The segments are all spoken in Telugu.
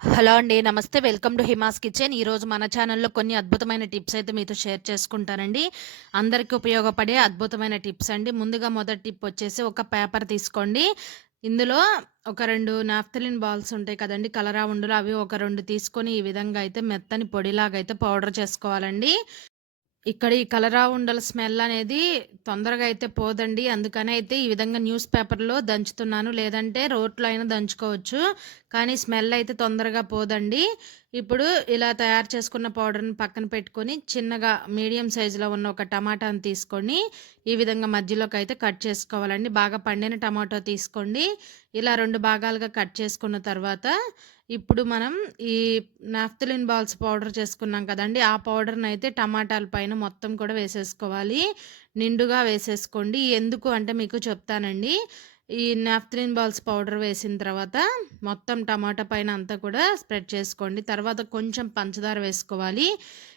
హలో అండి. నమస్తే. Welcome to Hima's kitchen. ఈరోజు మన ఛానల్‌లో కొన్ని అద్భుతమైన టిప్స్ అయితే మీతో షేర్ చేసుకుంటానండి. అందరికీ ఉపయోగపడే అద్భుతమైన టిప్స్ అండి. ముందుగా మొదటి టిప్ వచ్చేసి ఒక పేపర్ తీసుకోండి. ఇందులో ఒక రెండు నాఫ్తలిన్ బాల్స్ ఉంటాయి కదండి కలరా ఉండలు అవి ఒక రెండు తీసుకొని ఈ విధంగా అయితే మెత్తని పొడిలాగా అయితే పౌడర్ చేసుకోవాలండి. ఇక్కడ ఈ కలరా ఉండల స్మెల్ అనేది తొందరగా అయితే పోదండి. అందుకని అయితే ఈ విధంగా న్యూస్ పేపర్‌లో దంచుతున్నాను. లేదంటే రోట్లో అయినా దంచుకోవచ్చు. కానీ స్మెల్ అయితే తొందరగా పోదండి. ఇప్పుడు ఇలా తయారు చేసుకున్న పౌడర్‌ని పక్కన పెట్టుకొని చిన్నగా మీడియం సైజులో ఉన్న ఒక టమాటాని తీసుకొని ఈ విధంగా మధ్యలోకి అయితే కట్ చేసుకోవాలండి. బాగా పండిన టమాటో తీసుకోండి. ఇలా రెండు భాగాలుగా కట్ చేసుకున్న తర్వాత ఇప్పుడు మనం ఈ నాఫ్తలిన్ బాల్స్ పౌడర్ చేసుకున్నాం కదండి ఆ పౌడర్ని అయితే టమాటాల పైన మొత్తం కూడా వేసేసుకోవాలి. నిండుగా వేసేసుకోండి. ఎందుకు అంటే మీకు చెప్తానండి. ఈ నాఫ్త్రిన్ బాల్స్ పౌడర్ వేసిన తర్వాత మొత్తం టమాటా పైన అంతా కూడా స్ప్రెడ్ చేసుకోండి. తర్వాత కొంచెం పంచదార వేసుకోవాలి.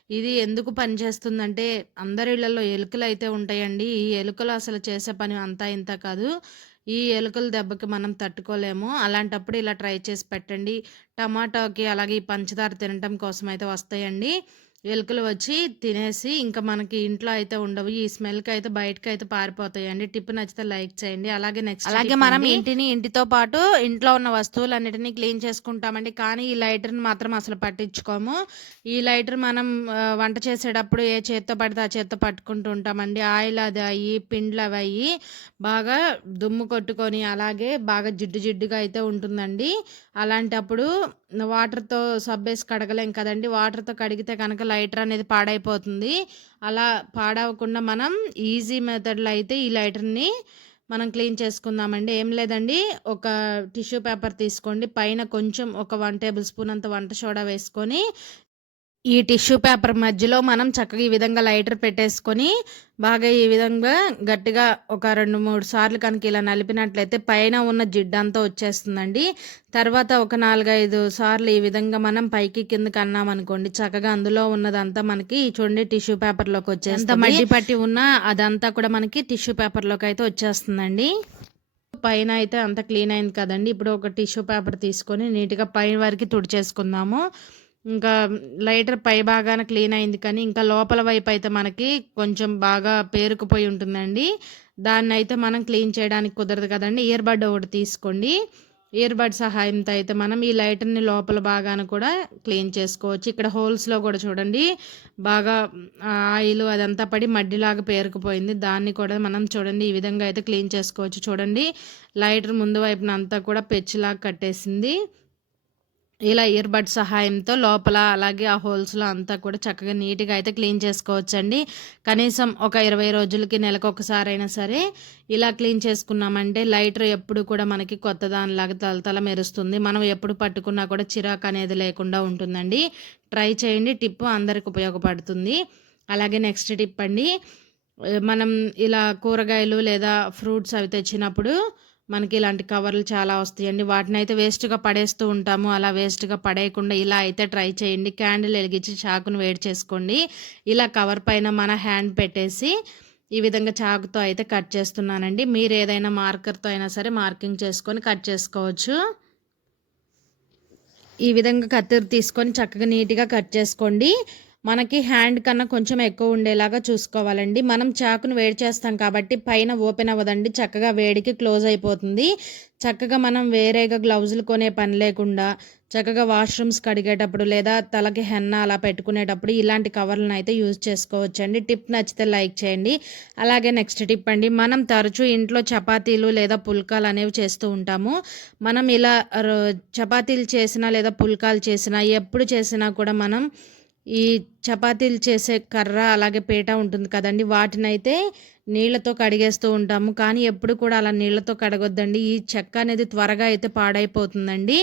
ఇది ఎందుకు పనిచేస్తుందంటే అందరి ఇళ్ళలో అయితే ఉంటాయండి. ఈ ఎలుకలు అసలు చేసే పని అంతా ఇంత కాదు. ఈ ఎలుకల దెబ్బకి మనం తట్టుకోలేము. అలాంటప్పుడు ఇలా ట్రై చేసి పెట్టండి. టమాటాకి అలాగే ఈ పంచదార తినటం కోసం అయితే వస్తాయండి. ఎలుకలు వచ్చి తినేసి ఇంకా మనకి ఇంట్లో అయితే ఉండవు. ఈ స్మెల్‌కయితే బయటకైతే పారిపోతాయండి. టిప్ నచ్చితే లైక్ చేయండి. అలాగే నెక్స్ట్ అలాగే మనం అండి. ఇంటిని ఇంటితో పాటు ఇంట్లో ఉన్న వస్తువులన్నిటిని క్లీన్ చేసుకుంటామండి. కానీ ఈ లైటర్‌ని మాత్రం అసలు పట్టించుకోము. ఈ లైటర్ మనం వంట చేసేటప్పుడు ఏ చేత్తో పడితే ఆ చేత్తో పట్టుకుంటూ ఉంటామండి. ఆయిల్ అది అయ్యి, పిండ్లు అవి అయ్యి బాగా దుమ్ము కొట్టుకొని అలాగే బాగా జిడ్డు జిడ్డుగా అయితే ఉంటుందండి. అలాంటప్పుడు వాటర్‌తో సబ్బేసి కడగలేం కదండీ! వాటర్‌తో కడిగితే కనుక లైటర్ అనేది పాడైపోతుంది. అలా పాడవకుండా మనం ఈజీ మెథడ్‌లో అయితే ఈ లైటర్‌ని మనం క్లీన్ చేసుకుందామండి. ఏం లేదండి ఒక టిష్యూ పేపర్ తీసుకోండి. పైన కొంచెం ఒక వన్ టేబుల్ స్పూన్ అంత వంట సోడా వేసుకొని ఈ టిష్యూ పేపర్ మధ్యలో మనం చక్కగా ఈ విధంగా లైటర్ పెట్టేసుకొని బాగా ఈ విధంగా గట్టిగా ఒక 2, 3 సార్లు కనుక ఇలా నలిపినట్లయితే పైన ఉన్న జిడ్డంతా వచ్చేస్తుందండి. తర్వాత ఒక 4, 5 సార్లు ఈ విధంగా మనం పైకి కిందకి అన్నామనుకోండి చక్కగా అందులో ఉన్నదంతా మనకి చూడండి టిష్యూ పేపర్‌లోకి వచ్చేస్తది. మడ్డి పట్టి ఉన్నా అదంతా కూడా మనకి టిష్యూ పేపర్‌లోకి అయితే వచ్చేస్తుందండి. పైన అయితే అంతా క్లీన్ అయింది కదండీ! ఇప్పుడు ఒక టిష్యూ పేపర్ తీసుకొని నీట్‌గా పై వరకి తుడిచేసుకుందాము. ఇంకా లైటర్ పై భాగాన క్లీన్ అయింది కానీ ఇంకా లోపల వైపు అయితే మనకి కొంచెం బాగా పేరుకుపోయి ఉంటుందండి. దాన్నయితే మనం క్లీన్ చేయడానికి కుదరదు కదండి ఇయర్ బడ్ ఒకటి తీసుకోండి. ఇయర్ బడ్ సహాయంతో అయితే మనం ఈ లైటర్‌ని లోపల భాగాన కూడా క్లీన్ చేసుకోవచ్చు. ఇక్కడ హోల్స్‌లో కూడా చూడండి బాగా ఆయిల్ అదంతా పడి మడ్డిలాగా పేరుకుపోయింది. దాన్ని కూడా మనం చూడండి ఈ విధంగా అయితే క్లీన్ చేసుకోవచ్చు. చూడండి లైటర్ ముందు వైపున అంతా కూడా పెచ్చిలాగా కట్టేసింది. ఇలా ఇయర్బడ్ సహాయంతో లోపల అలాగే ఆ హోల్స్‌లో అంతా కూడా చక్కగా నీట్‌గా అయితే క్లీన్ చేసుకోవచ్చండి. కనీసం ఒక 20 రోజులకి నెలకొకసారైనా సరే ఇలా క్లీన్ చేసుకున్నామంటే లైటర్ ఎప్పుడు కూడా మనకి కొత్త దానిలాగా తళతళ మెరుస్తుంది. మనం ఎప్పుడు పట్టుకున్నా కూడా చిరాకు అనేది లేకుండా ఉంటుందండి. ట్రై చేయండి. టిప్ అందరికి ఉపయోగపడుతుంది. అలాగే నెక్స్ట్ టిప్ అండి. మనం ఇలా కూరగాయలు లేదా ఫ్రూట్స్ అవి తెచ్చినప్పుడు మనకి ఇలాంటి కవర్లు చాలా వస్తాయండి. వాటిని అయితే వేస్ట్‌గా పడేస్తూ ఉంటాము. అలా వేస్ట్‌గా పడేయకుండా ఇలా అయితే ట్రై చేయండి. క్యాండిల్ వెలిగించి చాకును వేడి చేసుకోండి. ఇలా కవర్ పైన మన హ్యాండ్ పెట్టేసి ఈ విధంగా చాకుతో అయితే కట్ చేస్తున్నానండి. మీరు ఏదైనా మార్కర్‌తో అయినా సరే మార్కింగ్ చేసుకొని కట్ చేసుకోవచ్చు. ఈ విధంగా కత్తిరి తీసుకొని చక్కగా నీట్‌గా కట్ చేసుకోండి. మనకి హ్యాండ్ కన్నా కొంచెం ఎక్కువ ఉండేలాగా చూసుకోవాలండి. మనం చాకును వేడి చేస్తాం కాబట్టి పైన ఓపెన్ అవ్వదండి. చక్కగా వేడికి క్లోజ్ అయిపోతుంది. చక్కగా మనం వేరేగా గ్లౌజులు కొనే పని లేకుండా చక్కగా వాష్‌రూమ్స్ కడిగేటప్పుడు లేదా తలకి హెన్న అలా పెట్టుకునేటప్పుడు ఇలాంటి కవర్లను అయితే యూజ్ చేసుకోవచ్చండి. టిప్ నచ్చితే లైక్ చేయండి. అలాగే నెక్స్ట్ టిప్ అండి. మనం తరచూ ఇంట్లో చపాతీలు లేదా పుల్కాలు అనేవి చేస్తూ ఉంటాము. మనం ఇలా రో చపాతీలు చేసినా లేదా పుల్కాలు చేసినా ఎప్పుడు చేసినా కూడా మనం ఈ చపాతీలు చేసే కర్ర అలాగే పీట ఉంటుంది కదండీ! వాటినైతే నీళ్ళతో కడిగేస్తూ ఉంటాము. కానీ ఎప్పుడు కూడా అలా నీళ్ళతో కడగొద్దండి. ఈ చెక్క అనేది త్వరగా అయితే పాడైపోతుందండి.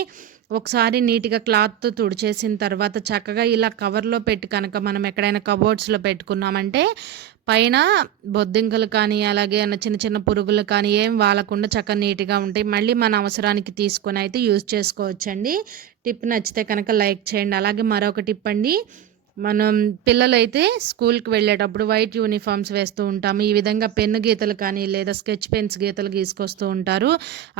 ఒకసారి నీట్‌గా క్లాత్‌తో తుడిచేసిన తర్వాత చక్కగా ఇలా కవర్‌లో పెట్టి కనుక మనం ఎక్కడైనా కబోర్డ్స్‌లో పెట్టుకున్నామంటే పైన బొద్దింకలు కానీ అలాగే చిన్న చిన్న పురుగులు కానీ ఏం వాలకుండా చక్కగా నీట్‌గా ఉంటాయి. మళ్ళీ మన అవసరానికి తీసుకొని అయితే యూజ్ చేసుకోవచ్చండి. టిప్ నచ్చితే కనుక లైక్ చేయండి. అలాగే మరొక టిప్ అండి. మనం పిల్లలైతే స్కూల్కి వెళ్ళేటప్పుడు వైట్ యూనిఫామ్స్ వేస్తూ ఉంటాము. ఈ విధంగా పెన్ను గీతలు కానీ లేదా స్కెచ్ పెన్స్ గీతలు గీసుకొస్తూ ఉంటారు.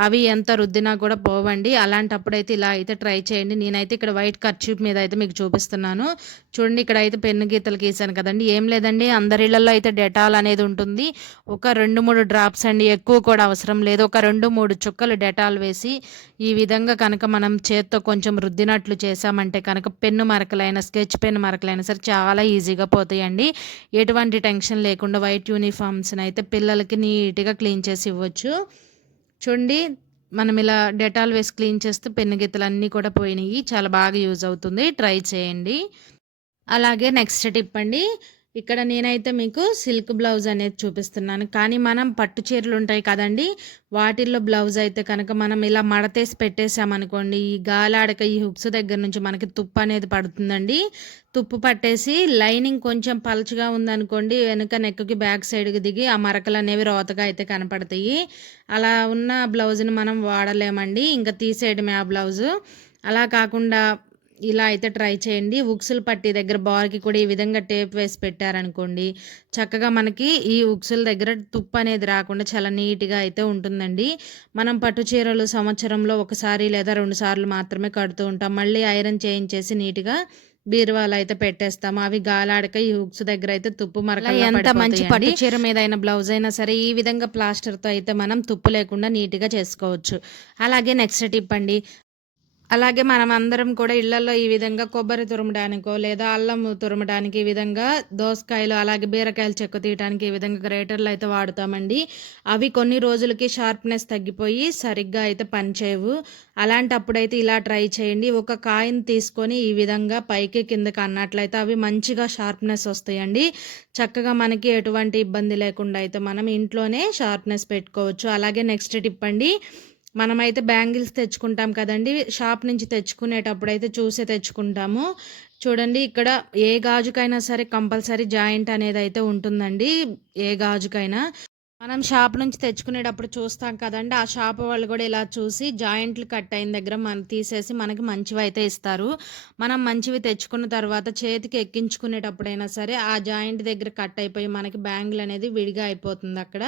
అవి ఎంత రుద్దినా కూడా పోవండి. అలాంటప్పుడైతే ఇలా అయితే ట్రై చేయండి. నేనైతే ఇక్కడ వైట్ కర్చీప్ మీద అయితే మీకు చూపిస్తున్నాను. చూడండి ఇక్కడ అయితే పెన్ను గీతలు గీసాను కదండి. ఏం లేదండి అందరిళ్ళలో అయితే డెటాల్ అనేది ఉంటుంది. ఒక రెండు మూడు డ్రాప్స్ అండి ఎక్కువ కూడా అవసరం లేదు. ఒక రెండు మూడు చుక్కలు డెటాల్ వేసి ఈ విధంగా కనుక మనం చేత్తో కొంచెం రుద్దినట్లు చేసామంటే కనుక పెన్ను మరకలైన స్కెచ్ పెన్ మరకలైనా సరే చాలా ఈజీగా పోతాయండి. ఎటువంటి టెన్షన్ లేకుండా వైట్ యూనిఫామ్స్ని అయితే పిల్లలకి నీట్గా క్లీన్ చేసి ఇవ్వచ్చు. చూడండి మనం ఇలా డెటాల్ వేసి క్లీన్ చేస్తే పెన్ను అన్నీ కూడా పోయినాయి. చాలా బాగా యూజ్ అవుతుంది. ట్రై చేయండి. అలాగే నెక్స్ట్ టిప్ అండి. ఇక్కడ నేనైతే మీకు సిల్క్ బ్లౌజ్ అనేది చూపిస్తున్నాను. కానీ మనం పట్టు చీరలు ఉంటాయి కదండి వాటిల్లో బ్లౌజ్ అయితే కనుక మనం ఇలా మడతేసి పెట్టేసామనుకోండి ఈ గాలాడక ఈ హుక్స్ దగ్గర నుంచి మనకి తుప్పు అనేది పడుతుందండి. తుప్పు పట్టేసి లైనింగ్ కొంచెం పలచగా ఉందనుకోండి వెనుక నెక్కి బ్యాక్ సైడ్కి దిగి ఆ మరకలు అనేవి రోతగా అయితే కనపడతాయి. అలా ఉన్న బ్లౌజ్ని మనం వాడలేమండి ఇంకా తీసేయడమే ఆ బ్లౌజు. అలా కాకుండా ఇలా అయితే ట్రై చేయండి. ఉక్సులు పట్టి దగ్గర బార్కి కూడా ఈ విధంగా టేప్ వేసి పెట్టారనుకోండి చక్కగా మనకి ఈ ఉక్సుల దగ్గర తుప్పు అనేది రాకుండా చాలా నీట్గా అయితే ఉంటుందండి. మనం పట్టు చీరలు సంవత్సరంలో ఒకసారి లేదా రెండు సార్లు మాత్రమే కడుతూ ఉంటాం. మళ్ళీ ఐరన్ చేయించేసి నీట్గా బీరువాలు అయితే పెట్టేస్తాము అవి గాలాడక ఈ హుక్స్ దగ్గర అయితే తుప్పు మరక ఎంత మంచి పట్టు చీర మీద అయిన బ్లౌజ్ అయినా సరే ఈ విధంగా ప్లాస్టర్తో అయితే మనం తుప్పు లేకుండా నీట్గా చేసుకోవచ్చు. అలాగే నెక్స్ట్ టిప్ అండి అలాగే మనం అందరం కూడా ఇళ్ళలో ఈ విధంగా కొబ్బరి తురమడానికో లేదా అల్లం తురమడానికి ఈ విధంగా దోసకాయలు అలాగే బీరకాయలు చెక్క తీయడానికి ఈ విధంగా గ్రేటర్లు అయితే వాడుతామండి. అవి కొన్ని రోజులకి షార్ప్నెస్ తగ్గిపోయి సరిగ్గా అయితే పనిచేయవు. అలాంటప్పుడైతే ఇలా ట్రై చేయండి. ఒక కాయిన్ తీసుకొని ఈ విధంగా పైకి కిందకి అన్నట్లయితే అవి మంచిగా షార్ప్నెస్ వస్తాయండి. చక్కగా మనకి ఎటువంటి ఇబ్బంది లేకుండా అయితే మనం ఇంట్లోనే షార్ప్నెస్ పెట్టుకోవచ్చు. అలాగే నెక్స్ట్ టిప్ అండి మనమైతే బ్యాంగిల్స్ తెచ్చుకుంటాం కదండి. షాప్ నుంచి తెచ్చుకునేటప్పుడు అయితే చూసే తెచ్చుకుంటాము. చూడండి ఇక్కడ ఏ గాజుకైనా సరే కంపల్సరీ జాయింట్ అనేది అయితే ఉంటుందండి. ఏ గాజుకైనా. మనం షాప్ నుంచి తెచ్చుకునేటప్పుడు చూస్తాం కదండి. ఆ షాప్ వాళ్ళు కూడా ఇలా చూసి జాయింట్లు కట్ అయిన దగ్గర మనం తీసేసి మనకి మంచివి అయితే ఇస్తారు. మనం మంచివి తెచ్చుకున్న తర్వాత చేతికి ఎక్కించుకునేటప్పుడైనా సరే ఆ జాయింట్ దగ్గర కట్ అయిపోయి మనకి బ్యాంగిల్ అనేది విడిగా అయిపోతుంది అక్కడ.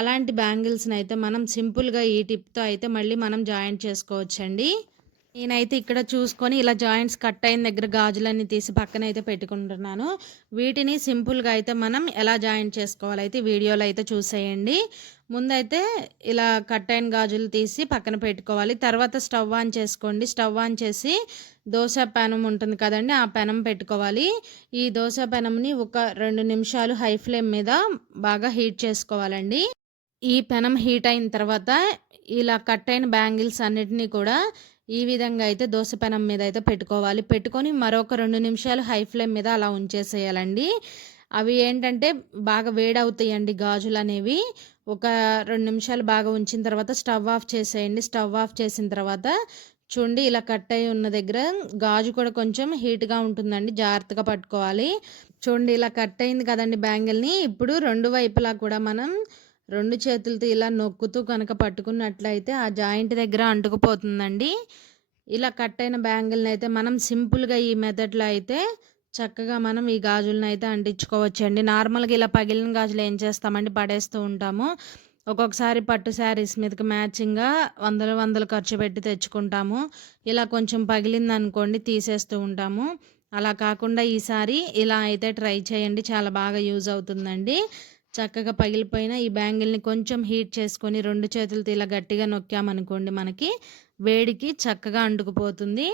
అలాంటి బ్యాంగిల్స్ని అయితే మనం సింపుల్గా ఈ టిప్తో అయితే మళ్ళీ మనం జాయింట్ చేసుకోవచ్చండి. నేనైతే ఇక్కడ చూసుకొని ఇలా జాయింట్స్ కట్ అయిన దగ్గర గాజులన్నీ తీసి పక్కన అయితే పెట్టుకుంటున్నాను. వీటిని సింపుల్గా అయితే మనం ఎలా జాయింట్ చేసుకోవాలైతే వీడియోలో అయితే చూసేయండి. ముందైతే ఇలా కట్ అయిన గాజులు తీసి పక్కన పెట్టుకోవాలి. తర్వాత స్టవ్ ఆన్ చేసుకోండి. స్టవ్ ఆన్ చేసి దోశ పెనం ఉంటుంది కదండి ఆ పెనం పెట్టుకోవాలి. ఈ దోశ పెనంని ఒక రెండు నిమిషాలు హై ఫ్లేమ్ మీద బాగా హీట్ చేసుకోవాలండి. ఈ పెనం హీట్ అయిన తర్వాత ఇలా కట్ అయిన బ్యాంగిల్స్ అన్నిటినీ కూడా ఈ విధంగా అయితే దోశ పెనం మీద అయితే పెట్టుకోవాలి. పెట్టుకొని మరొక రెండు నిమిషాలు హై ఫ్లేమ్ మీద అలా ఉంచేసేయాలండి. అవి ఏంటంటే బాగా వేడవుతాయండి గాజులు అనేవి. ఒక రెండు నిమిషాలు బాగా ఉంచిన తర్వాత స్టవ్ ఆఫ్ చేసేయండి. స్టవ్ ఆఫ్ చేసిన తర్వాత చూడండి ఇలా కట్ అయి ఉన్న దగ్గర గాజు కూడా కొంచెం హీట్గా ఉంటుందండి. జాగ్రత్తగా పట్టుకోవాలి. చూడండి ఇలా కట్ అయింది కదండి బ్యాంగిల్ని. ఇప్పుడు రెండు వైపులా కూడా మనం రెండు చేతులతో ఇలా నొక్కుతూ కనుక పట్టుకున్నట్లయితే ఆ జాయింట్ దగ్గర అంటుకుపోతుందండి. ఇలా కట్ అయిన బ్యాంగిల్ని అయితే మనం సింపుల్గా ఈ మెథడ్లో అయితే చక్కగా మనం ఈ గాజులను అయితే అంటించుకోవచ్చండి. నార్మల్గా ఇలా పగిలిన గాజులు ఏం చేస్తామండి? పడేస్తూ ఉంటాము. ఒక్కొక్కసారి పట్టు శారీస్ మీదకి మ్యాచింగ్గా వందలు వందలు ఖర్చు పెట్టి తెచ్చుకుంటాము. ఇలా కొంచెం పగిలింది అనుకోండి తీసేస్తూ ఉంటాము. అలా కాకుండా ఈసారి ఇలా అయితే ట్రై చేయండి. చాలా బాగా యూజ్ అవుతుందండి. చక్కగా పగిలిపోయిన ఈ బ్యాంగిల్ని కొంచెం హీట్ చేసుకొని రెండు చేతులతో ఇలా గట్టిగా నొక్కామనుకోండి మనకి వేడికి చక్కగా అంటుకుపోతుంది.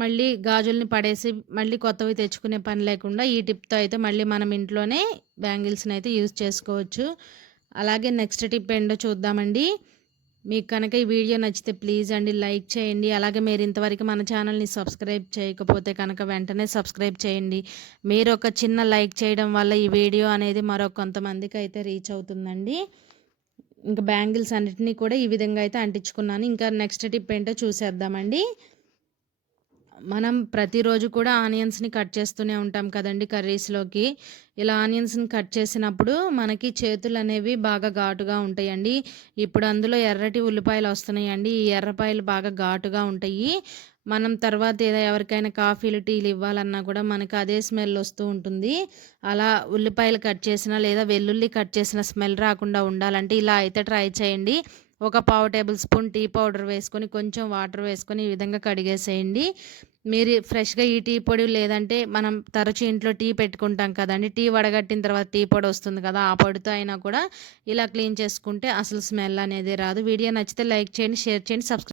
మళ్ళీ గాజుల్ని పడేసి మళ్ళీ కొత్తవి తెచ్చుకునే పని లేకుండా ఈ టిప్తో అయితే మళ్ళీ మనం ఇంట్లోనే బ్యాంగిల్స్ని అయితే యూజ్ చేసుకోవచ్చు. అలాగే నెక్స్ట్ టిప్ ఏంటో చూద్దామండి. మీకు కనుక ఈ వీడియో నచ్చితే ప్లీజ్ అండి లైక్ చేయండి. అలాగే మీరు ఇంతవరకు మన ఛానల్ని సబ్స్క్రైబ్ చేయకపోతే కనుక వెంటనే సబ్స్క్రైబ్ చేయండి. మీరు ఒక చిన్న లైక్ చేయడం వల్ల ఈ వీడియో అనేది మరో కొంతమందికి అయితే రీచ్ అవుతుందండి. ఇంకా బ్యాంగిల్స్ అన్నిటినీ కూడా ఈ విధంగా అయితే అంటించుకున్నాను. ఇంకా నెక్స్ట్ టిప్ ఏంటో చూసేద్దామండి. మనం ప్రతిరోజు కూడా ఆనియన్స్ని కట్ చేస్తూనే ఉంటాం కదండి కర్రీస్లోకి. ఇలా ఆనియన్స్ని కట్ చేసినప్పుడు మనకి చేతులు అనేవి బాగా ఘాటుగా ఉంటాయండి. ఇప్పుడు అందులో ఎర్రటి ఉల్లిపాయలు వస్తున్నాయండి. ఈ ఎర్రపాయలు బాగా ఘాటుగా ఉంటాయి. మనం తర్వాత ఏదో ఎవరికైనా కాఫీలు టీలు ఇవ్వాలన్నా కూడా మనకు అదే స్మెల్ వస్తూ ఉంటుంది. అలా ఉల్లిపాయలు కట్ చేసిన లేదా వెల్లుల్లి కట్ చేసిన స్మెల్ రాకుండా ఉండాలంటే ఇలా అయితే ట్రై చేయండి. ఒక పావు టేబుల్ స్పూన్ టీ పౌడర్ వేసుకొని కొంచెం వాటర్ వేసుకొని ఈ విధంగా కడిగేసేయండి. మీరు ఫ్రెష్గా ఈ టీ పొడి లేదంటే మనం తరచు ఇంట్లో టీ పెట్టుకుంటాం కదండి. టీ వడగట్టిన తర్వాత టీ పొడి వస్తుంది కదా ఆ పొడితో అయినా కూడా ఇలా క్లీన్ చేసుకుంటే అసలు స్మెల్ అనేది రాదు. వీడియో నచ్చితే లైక్ చేయండి షేర్ చేయండి సబ్స్క్రైబ్